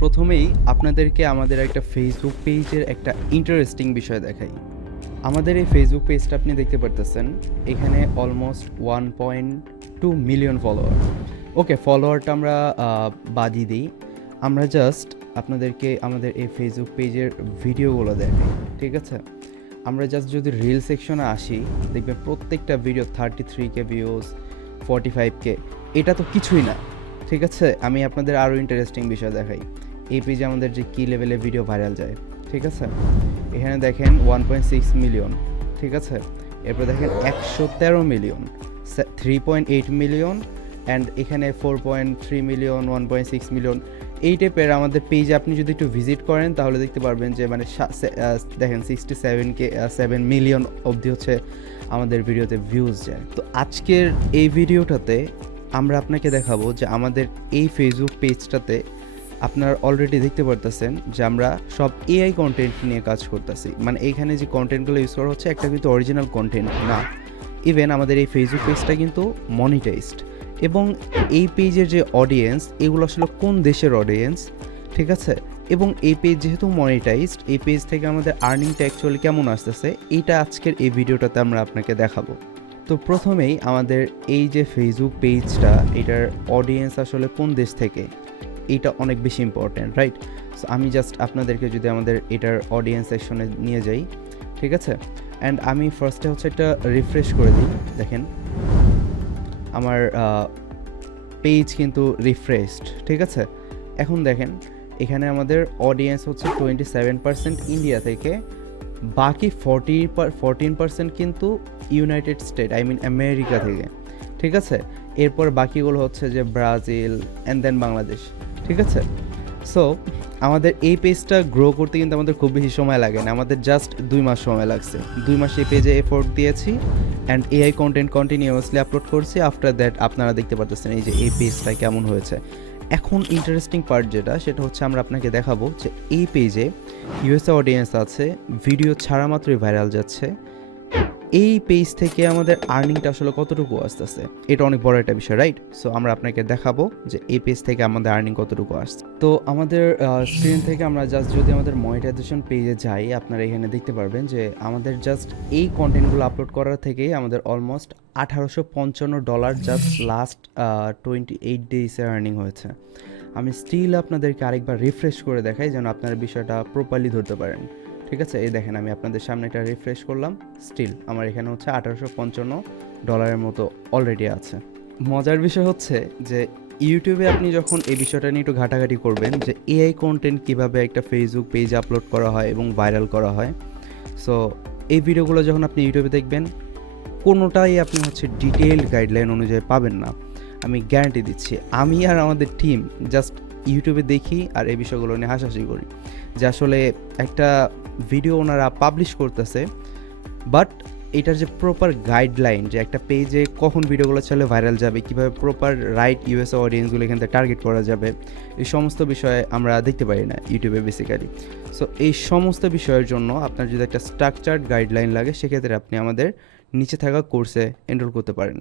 প্রথমেই আপনাদেরকে আমাদের একটা ফেসবুক পেজের একটা ইন্টারেস্টিং বিষয় দেখাই। আমাদের এই ফেসবুক পেজটা আপনি দেখতে পারতেছেন, এখানে অলমোস্ট 1.2 মিলিয়ন ফলোয়ার। ওকে, ফলোয়ারটা আমরা বাদই দিই, আমরা জাস্ট আপনাদেরকে আমাদের এই ফেসবুক পেজের ভিডিওগুলো দেখাই, ঠিক আছে? আমরা জাস্ট যদি রিল সেকশনে আসি, দেখবেন প্রত্যেকটা ভিডিও 33K ভিউজ, 45K। এটা তো কিছুই না, ঠিক আছে? আমি আপনাদের আরও ইন্টারেস্টিং বিষয় দেখাই। এই পেজে আমাদের যে কী লেভেলে ভিডিও ভাইরাল যায়, ঠিক আছে? এখানে দেখেন 1.6 মিলিয়ন, ঠিক আছে? এরপর দেখেন 113 মিলিয়ন, 3.8 মিলিয়ন, অ্যান্ড এখানে 4.3 মিলিয়ন, 1.6 মিলিয়ন। এই টাইপের আমাদের পেজে আপনি যদি একটু ভিজিট করেন তাহলে দেখতে পারবেন যে মানে দেখেন 7 মিলিয়ন অবধি হচ্ছে আমাদের ভিডিওতে ভিউজ যায়। তো আজকের এই ভিডিওটাতে আমরা আপনাকে দেখাবো যে আমাদের এই ফেসবুক পেজটাতে আপনারা অলরেডি দেখতে পারতেছেন যে আমরা সব এআই কন্টেন্ট নিয়ে কাজ করতেছি। মানে এইখানে যে কন্টেন্টগুলো ইউজ করা হচ্ছে একটা কিন্তু অরিজিনাল কন্টেন্ট না। ইভেন আমাদের এই ফেসবুক পেজটা কিন্তু মনিটাইজড, এবং এই পেজের যে অডিয়েন্স, এগুলো আসলে কোন দেশের অডিয়েন্স, ঠিক আছে? এবং এই পেজ যেহেতু মনিটাইজড, এই পেজ থেকে আমাদের আর্নিংটা অ্যাকচুয়ালি কেমন আসতেছে এইটা আজকের এই ভিডিওটাতে আমরা আপনাকে দেখাবো। তো প্রথমেই আমাদের এই যে ফেসবুক পেজটা, এটার অডিয়েন্স আসলে কোন দেশ থেকে, এইটা অনেক বেশি ইম্পর্ট্যান্ট, রাইট? সো আমি জাস্ট আপনাদেরকে যদি আমাদের এটার অডিয়েন্স সেকশনে নিয়ে যাই, ঠিক আছে? অ্যান্ড আমি ফার্স্টে হচ্ছে একটা রিফ্রেশ করে দিই। দেখেন আমার পেজ কিন্তু রিফ্রেশড, ঠিক আছে? এখন দেখেন এখানে আমাদের অডিয়েন্স হচ্ছে 27% ইন্ডিয়া থেকে, বাকি 14% কিন্তু United State, I mean America থেকে, ঠিক আছে? এরপর বাকিগুলো হচ্ছে যে ব্রাজিল অ্যান্ড দেন বাংলাদেশ, ঠিক আছে? সো আমাদের এই পেজটা গ্রো করতে কিন্তু আমাদের খুব বেশি সময় লাগে না, আমাদের জাস্ট 2 মাস সময় লাগছে। 2 মাস এই পেজে এফোর্ট দিয়েছি and AI content continuously upload করছি। আফটার দ্যাট আপনারা দেখতে পারতেছেন এই যে এই পেজটা কেমন হয়েছে। এখন ইন্টারেস্টিং পার্ট যেটা, সেটা হচ্ছে আমরা আপনাকে দেখাবো যে এই পেজে ইউএসএ অডিয়েন্স আছে, ভিডিও ছাড়া মাত্রই ভাইরাল যাচ্ছে। এই পেজ থেকে আমাদের আর্নিংটা আসলে কতটুকু আসতেছে, এটা অনেক বড় একটা বিষয়, রাইট? সো আমরা আপনাকে দেখাবো যে এই পেজ থেকে আমাদের আর্নিং কতটুকু আসছে। তো আমাদের স্ক্রিন থেকে আমরা জাস্ট যদি আমাদের মনিটাইজেশন পেজে যাই, আপনারা এখানে দেখতে পারবেন যে আমাদের জাস্ট এই কন্টেন্টগুলো আপলোড করার থেকেই আমাদের অলমোস্ট $1855 জাস্ট লাস্ট 28 ডেজে আর্নিং হয়েছে। আমি স্টিল আপনাদেরকে আরেকবার রিফ্রেশ করে দেখাই যেন আপনারা বিষয়টা প্রপারলি ধরতে পারেন, ঠিক আছে? এই দেখেন আমি আপনাদের সামনে এটা রিফ্রেশ করলাম, স্টিল আমার এখানে হচ্ছে $1855 মতো অলরেডি আছে। মজার বিষয় হচ্ছে যে ইউটিউবে আপনি যখন এই বিষয়টা নিয়ে একটু ঘাটাঘাটি করবেন যে এআই কন্টেন্ট কীভাবে একটা ফেসবুক পেজে আপলোড করা হয় এবং ভাইরাল করা হয়, সো এই ভিডিওগুলো যখন আপনি ইউটিউবে দেখবেন কোনোটাই আপনি হচ্ছে ডিটেইলড গাইডলাইন অনুযায়ী পাবেন না, আমি গ্যারান্টি দিচ্ছি। আমি আর আমাদের টিম জাস্ট ইউটিউবে দেখি আর এই বিষয়গুলো নিয়ে হাসাহাসি করি যে আসলে একটা ভিডিও ওনারা পাবলিশ করতেছে, বাট এটার যে প্রপার গাইডলাইন যে একটা পেজে কখন ভিডিওগুলো চলে ভাইরাল যাবে, কীভাবে প্রপার রাইট ইউএসএ অডিয়েন্সগুলো এখান থেকে টার্গেট করা যাবে, এই সমস্ত বিষয়ে আমরা দেখতে পারি না ইউটিউবে বেসিক্যালি। সো এই সমস্ত বিষয়ের জন্য আপনার যদি একটা স্ট্রাকচার্ড গাইডলাইন লাগে, সেক্ষেত্রে আপনি আমাদের নিচে থাকা কোর্সে এনরোল করতে পারেন।